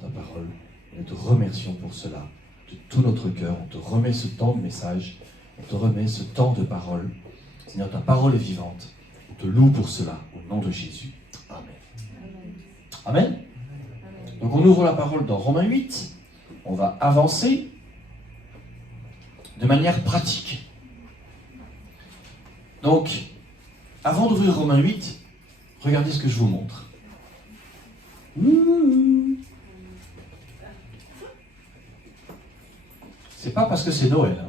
dans ta parole. Et nous te remercions pour cela, de tout notre cœur. On te remet ce temps de message, on te remet ce temps de parole. Seigneur, ta parole est vivante. On te loue pour cela, au nom de Jésus. Amen. Amen. Donc on ouvre la parole dans Romains 8. On va avancer de manière pratique. Donc, avant d'ouvrir Romains 8, regardez ce que je vous montre. C'est pas parce que c'est Noël.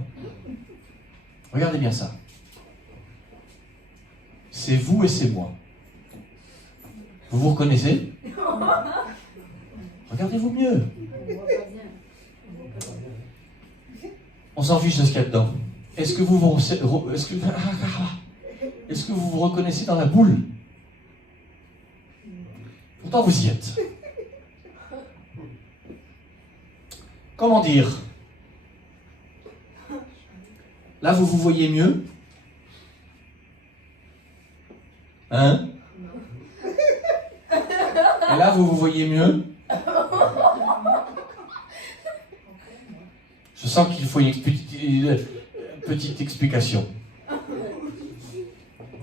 Regardez bien ça. C'est vous et c'est moi. Vous vous reconnaissez? Regardez-vous mieux. On s'en fiche de ce qu'il y a dedans. Est-ce que vous vous reconnaissez dans la boule? Pourtant vous y êtes. Comment dire? Là vous vous voyez mieux? Hein? Et là vous vous voyez mieux? Je sens qu'il faut une petite explication.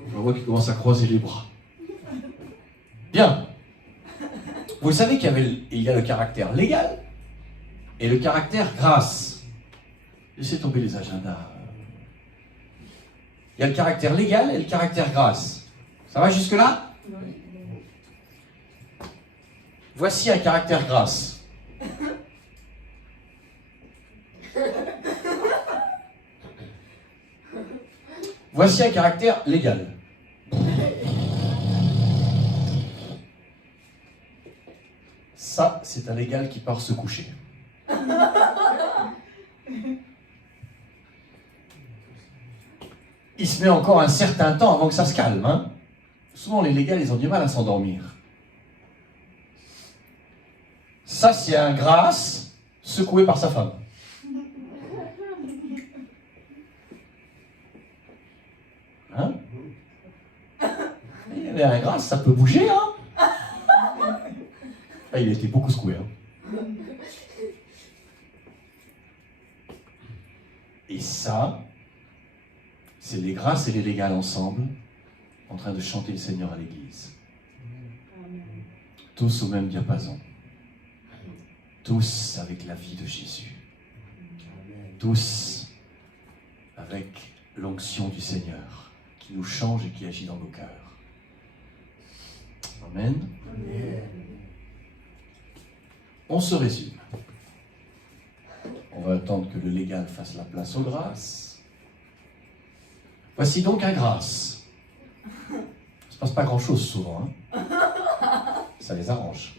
Je vois qu'il commence à croiser les bras. Bien. Vous savez qu'il y a le caractère légal et le caractère grâce. Laissez tomber les agendas. Il y a le caractère légal et le caractère grâce. Ça va jusque-là? Voici un caractère grâce. Voici un caractère légal. Ça, c'est un légal qui part se coucher. Il se met encore un certain temps avant que ça se calme. Hein. Souvent, les légals, ils ont du mal à s'endormir. Ça, c'est un grâce secoué par sa femme. Hein? Il y avait un grâce, ça peut bouger, hein? Ah, il a été beaucoup secoué, hein? Et ça, c'est les grâces et les légales ensemble, en train de chanter le Seigneur à l'église. Tous au même diapason. Tous avec la vie de Jésus. Tous avec l'onction du Seigneur qui nous change et qui agit dans nos cœurs. Amen. Amen. On se résume. On va attendre que le légal fasse la place aux grâces. Voici donc un grâce. Il ne se passe pas grand-chose souvent. Hein. Ça les arrange.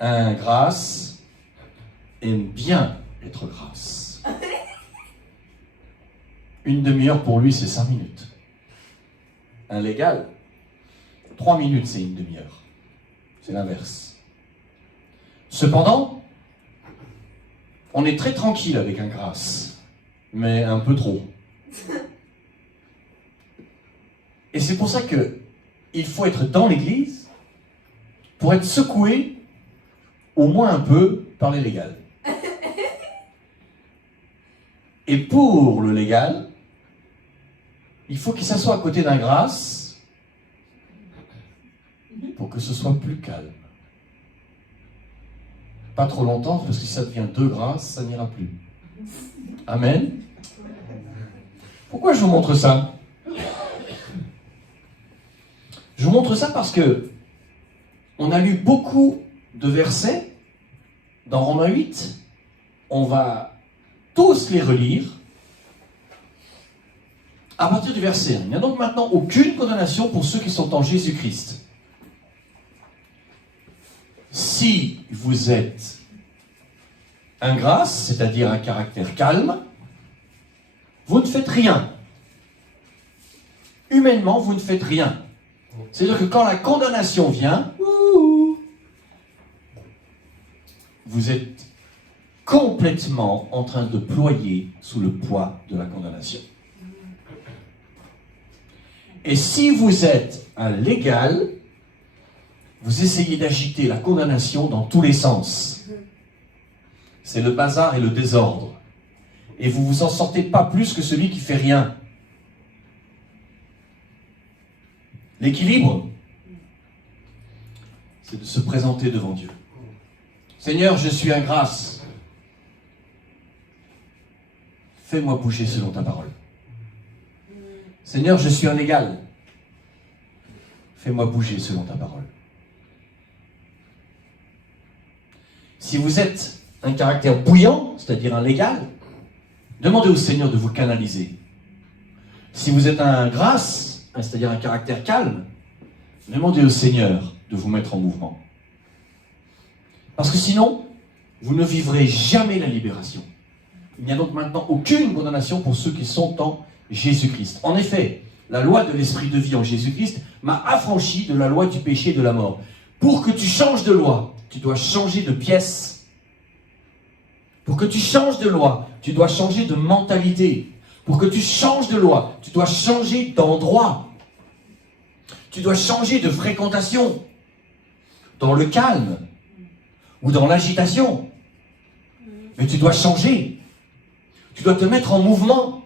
Un grâce aime bien être grâce. Une demi-heure pour lui, c'est 5 minutes. Un légal, 3 minutes, c'est une demi-heure. C'est l'inverse. Cependant, on est très tranquille avec un grâce, mais un peu trop. Et c'est pour ça qu'il faut être dans l'église pour être secoué au moins un peu par les légales. Et pour le légal, il faut qu'il s'assoie à côté d'un grâce pour que ce soit plus calme. Pas trop longtemps, parce que si ça devient 2 grâces, ça n'ira plus. Amen. Pourquoi je vous montre ça? Je vous montre ça parce que on a lu beaucoup de versets dans Romains 8. On va tous les relire. À partir du verset 1, il n'y a donc maintenant aucune condamnation pour ceux qui sont en Jésus-Christ. Si vous êtes un grâce, c'est-à-dire un caractère calme, vous ne faites rien. Humainement, vous ne faites rien. C'est-à-dire que quand la condamnation vient, vous êtes complètement en train de ployer sous le poids de la condamnation. Et si vous êtes un légal, vous essayez d'agiter la condamnation dans tous les sens. C'est le bazar et le désordre. Et vous vous en sortez pas plus que celui qui fait rien. L'équilibre, c'est de se présenter devant Dieu. Seigneur, je suis un grâce. Fais-moi bouger selon ta parole. Seigneur, je suis un égal. Fais-moi bouger selon ta parole. Si vous êtes un caractère bouillant, c'est-à-dire un légal, demandez au Seigneur de vous canaliser. Si vous êtes un grâce, c'est-à-dire un caractère calme, demandez au Seigneur de vous mettre en mouvement. Parce que sinon, vous ne vivrez jamais la libération. Il n'y a donc maintenant aucune condamnation pour ceux qui sont en Jésus-Christ. En effet, la loi de l'esprit de vie en Jésus-Christ m'a affranchi de la loi du péché et de la mort. Pour que tu changes de loi, tu dois changer de pièce. Pour que tu changes de loi, tu dois changer de mentalité. Pour que tu changes de loi, tu dois changer d'endroit. Tu dois changer de fréquentation. Dans le calme ou dans l'agitation. Mais tu dois changer. Tu dois te mettre en mouvement.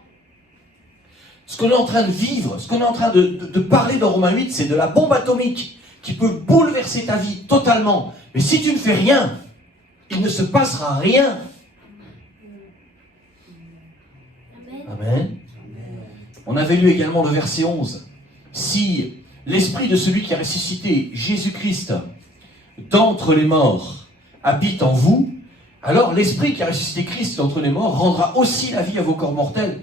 Ce qu'on est en train de vivre, ce qu'on est en train de parler dans Romains 8, c'est de la bombe atomique qui peut bouleverser ta vie totalement. Mais si tu ne fais rien, il ne se passera rien. Amen. On avait lu également le verset 11. Si l'esprit de celui qui a ressuscité Jésus-Christ d'entre les morts habite en vous, alors l'esprit qui a ressuscité Christ d'entre les morts rendra aussi la vie à vos corps mortels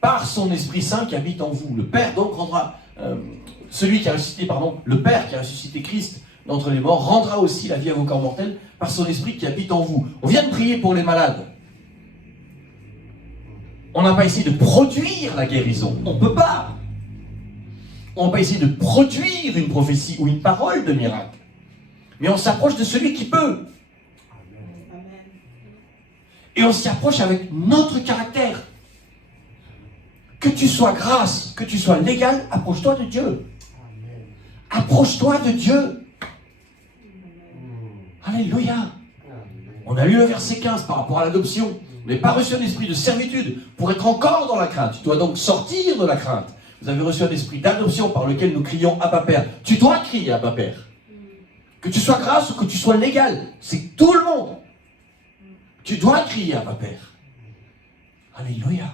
par son Esprit Saint qui habite en vous. Le Père donc rendra, le Père qui a ressuscité Christ d'entre les morts rendra aussi la vie à vos corps mortels par son Esprit qui habite en vous. On vient de prier pour les malades. On n'a pas essayé de produire la guérison. On ne peut pas. On n'a pas essayé de produire une prophétie ou une parole de miracle. Mais on s'approche de celui qui peut. Amen. Et on s'y approche avec notre caractère. Que tu sois grâce, que tu sois légal, approche-toi de Dieu. Amen. Approche-toi de Dieu. Amen. Alléluia. Amen. On a lu le verset 15 par rapport à l'adoption. Vous n'avez pas reçu un esprit de servitude pour être encore dans la crainte. Tu dois donc sortir de la crainte. Vous avez reçu un esprit d'adoption par lequel nous crions Abba Père. Tu dois crier Abba Père. Que tu sois grâce ou que tu sois légal, c'est tout le monde. Tu dois crier Abba Père. Alléluia.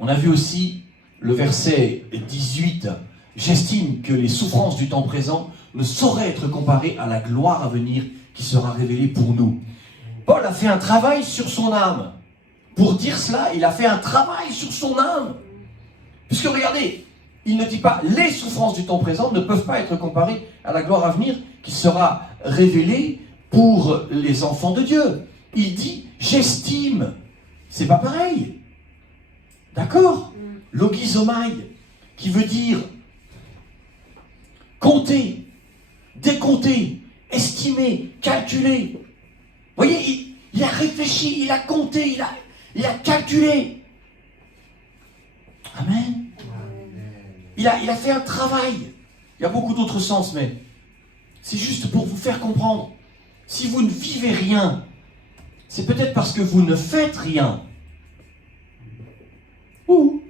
On a vu aussi le verset 18. J'estime que les souffrances du temps présent ne sauraient être comparées à la gloire à venir qui sera révélée pour nous. Paul a fait un travail sur son âme. Pour dire cela, il a fait un travail sur son âme. Puisque regardez, il ne dit pas les souffrances du temps présent ne peuvent pas être comparées à la gloire à venir qui sera révélée pour les enfants de Dieu. Il dit j'estime. C'est pas pareil. D'accord? Logizomai, qui veut dire compter, décompter, estimer, calculer. Vous voyez, il a réfléchi, il a compté, il a calculé. Amen. Il a fait un travail. Il y a beaucoup d'autres sens, mais c'est juste pour vous faire comprendre. Si vous ne vivez rien, c'est peut-être parce que vous ne faites rien. Ou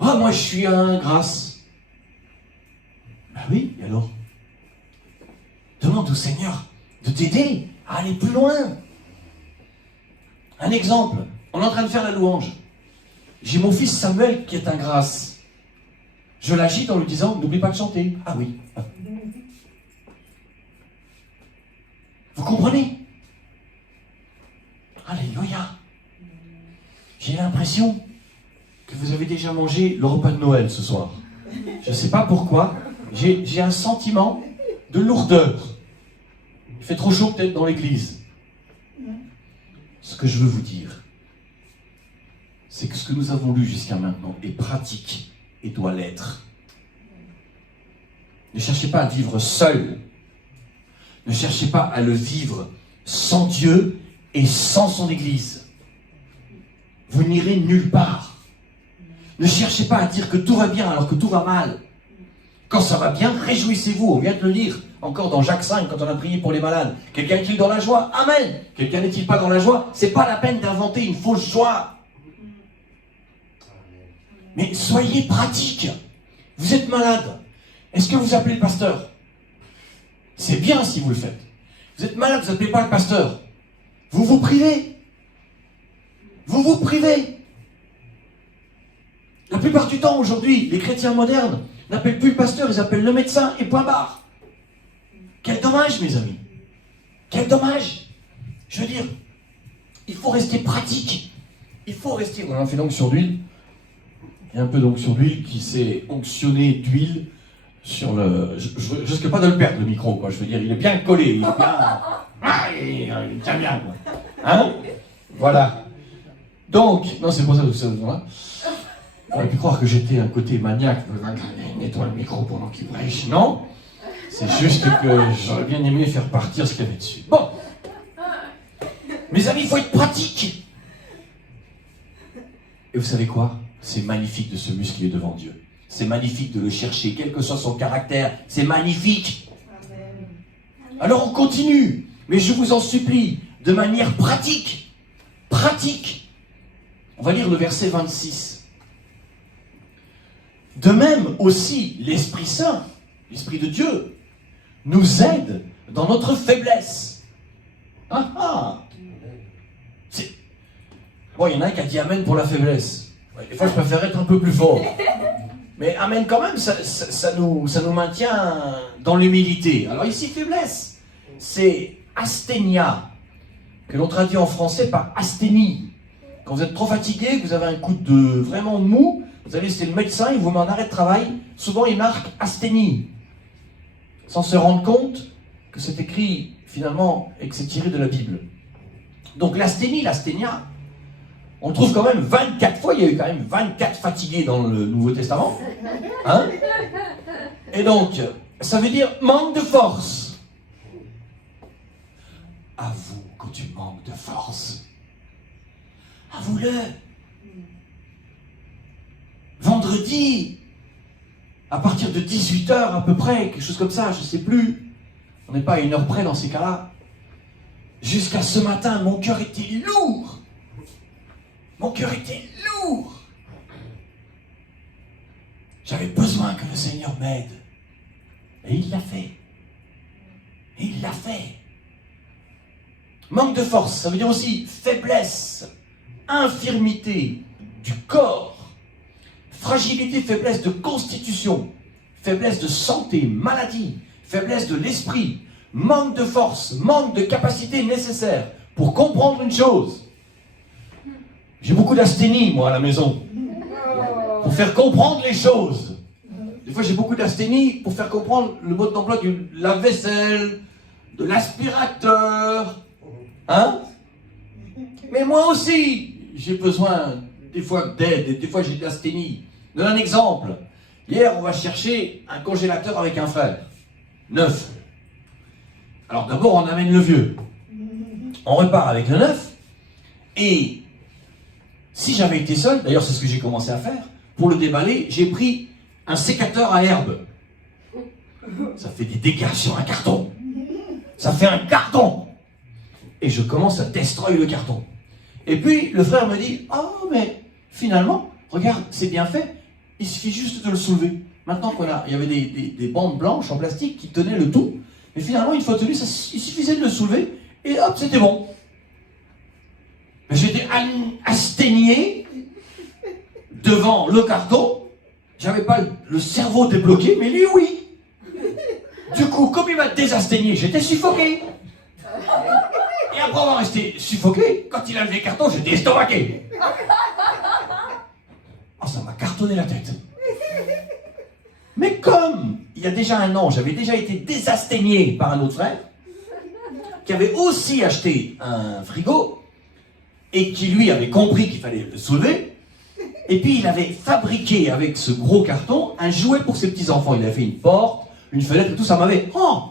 ah, moi je suis un grâce. Ben oui, et alors? Demande au Seigneur de t'aider à aller plus loin. Un exemple, on est en train de faire la louange. J'ai mon fils Samuel qui est un grâce. Je l'agite en lui disant, n'oublie pas de chanter. Ah oui. Vous comprenez? Alléluia. J'ai l'impression que vous avez déjà mangé le repas de Noël ce soir. Je ne sais pas pourquoi. J'ai un sentiment de lourdeur. Il fait trop chaud peut-être dans l'église. Ce que je veux vous dire, c'est que ce que nous avons lu jusqu'à maintenant est pratique et doit l'être. Ne cherchez pas à vivre seul. Ne cherchez pas à le vivre sans Dieu et sans son église. Vous n'irez nulle part. Ne cherchez pas à dire que tout va bien alors que tout va mal. Quand ça va bien, réjouissez-vous. On vient de le lire encore dans Jacques 5 quand on a prié pour les malades. Quelqu'un est-il dans la joie? Amen. Quelqu'un n'est-il pas dans la joie? C'est pas la peine d'inventer une fausse joie. Mais soyez pratique. Vous êtes malade. Est-ce que vous appelez le pasteur? C'est bien si vous le faites. Vous êtes malade, vous n'appelez pas le pasteur. Vous vous privez. Vous vous privez. La plupart du temps aujourd'hui, les chrétiens modernes n'appellent plus le pasteur, ils appellent le médecin et point barre. Quel dommage, mes amis. Quel dommage. Je veux dire, il faut rester pratique. Il faut rester... On a fait l'onction d'huile. Il y a un peu d'onction d'huile qui s'est onctionné d'huile sur le... Je risque pas de le perdre, le micro, quoi. Je veux dire, il est bien collé. Il est bien... Ah, il tient bien, quoi. Hein? Voilà. Donc... Non, c'est pour ça que vous savez, là. On aurait pu croire que j'étais un côté maniaque. Nettoie le micro pendant qu'il prêche. Non. C'est juste que j'aurais bien aimé faire partir ce qu'il y avait dessus. Bon. Mes amis, il faut être pratique. Et vous savez quoi? C'est magnifique de se muscler devant Dieu. C'est magnifique de le chercher, quel que soit son caractère. C'est magnifique. Alors on continue. Mais je vous en supplie, de manière pratique. Pratique. On va lire le verset 26. De même aussi, l'Esprit Saint, l'Esprit de Dieu, nous aide dans notre faiblesse. Ah ah! Bon, il y en a un qui a dit Amen pour la faiblesse. Ouais, des fois, je préfère être un peu plus fort. Mais Amen quand même, ça nous maintient dans l'humilité. Alors ici, faiblesse, c'est asthénia, que l'on traduit en français par asthénie. Quand vous êtes trop fatigué, que vous avez un coup de vraiment mou, vous allez, c'est le médecin, il vous met en arrêt de travail, souvent il marque asthénie, sans se rendre compte que c'est écrit finalement et que c'est tiré de la Bible. Donc l'asthénie, l'asthénia, on le trouve quand même 24 fois, il y a eu quand même 24 fatigués dans le Nouveau Testament. Hein? Et donc, ça veut dire manque de force. Avoue quand tu manques de force. Avoue-le. Vendredi, à partir de 18h à peu près, quelque chose comme ça, je ne sais plus. On n'est pas à 1 heure près dans ces cas-là. Jusqu'à ce matin, mon cœur était lourd. Mon cœur était lourd. J'avais besoin que le Seigneur m'aide. Et il l'a fait. Et il l'a fait. Manque de force, ça veut dire aussi faiblesse, infirmité du corps. Fragilité, faiblesse de constitution, faiblesse de santé, maladie, faiblesse de l'esprit, manque de force, manque de capacité nécessaire pour comprendre une chose. J'ai beaucoup d'asthénie, moi, à la maison, pour faire comprendre les choses. Des fois, j'ai beaucoup d'asthénie pour faire comprendre le mode d'emploi du lave-vaisselle, de l'aspirateur. Hein? Mais moi aussi, j'ai besoin des fois d'aide, et des fois j'ai de l'asthénie. Je donne un exemple. Hier, on va chercher un congélateur avec un fer. Neuf. Alors d'abord, on amène le vieux. On repart avec le neuf. Et si j'avais été seul, d'ailleurs c'est ce que j'ai commencé à faire, pour le déballer, j'ai pris un sécateur à herbe. Ça fait des dégâts sur un carton. Ça fait un carton. Et je commence à destroyer le carton. Et puis le frère me dit, oh mais finalement, regarde, c'est bien fait, il suffit juste de le soulever. Maintenant il y avait des bandes blanches en plastique qui tenaient le tout, mais finalement une fois tenu, il suffisait de le soulever, et hop, c'était bon. Mais j'étais asthénié devant le carton, j'avais pas le cerveau débloqué, mais lui oui. Du coup, comme il m'a désasthénié, j'étais suffoqué. Et après avoir resté suffoqué, quand il a levé le carton, j'étais estomaqué. Oh, ça m'a cartonné la tête. Mais comme, il y a déjà un an, j'avais déjà été désasthénié par un autre frère, qui avait aussi acheté un frigo, et qui lui avait compris qu'il fallait le soulever, et puis il avait fabriqué avec ce gros carton un jouet pour ses petits-enfants. Il avait fait une porte, une fenêtre et tout, ça m'avait... Oh,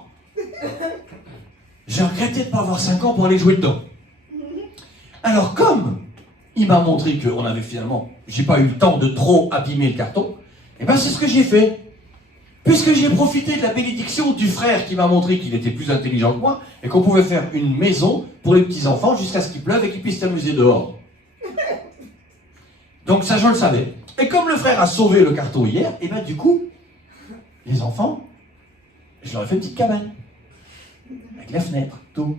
j'ai regretté de ne pas avoir 5 ans pour aller jouer dedans. Alors comme il m'a montré qu'on avait finalement, j'ai pas eu le temps de trop abîmer le carton, et ben c'est ce que j'ai fait. puisque j'ai profité de la bénédiction du frère qui m'a montré qu'il était plus intelligent que moi et qu'on pouvait faire une maison pour les petits-enfants jusqu'à ce qu'il pleuve et qu'ils puissent s'amuser dehors. Donc ça, je le savais. Et comme le frère a sauvé le carton hier, et bien du coup, les enfants, je leur ai fait une petite cabane. Avec la fenêtre, tout.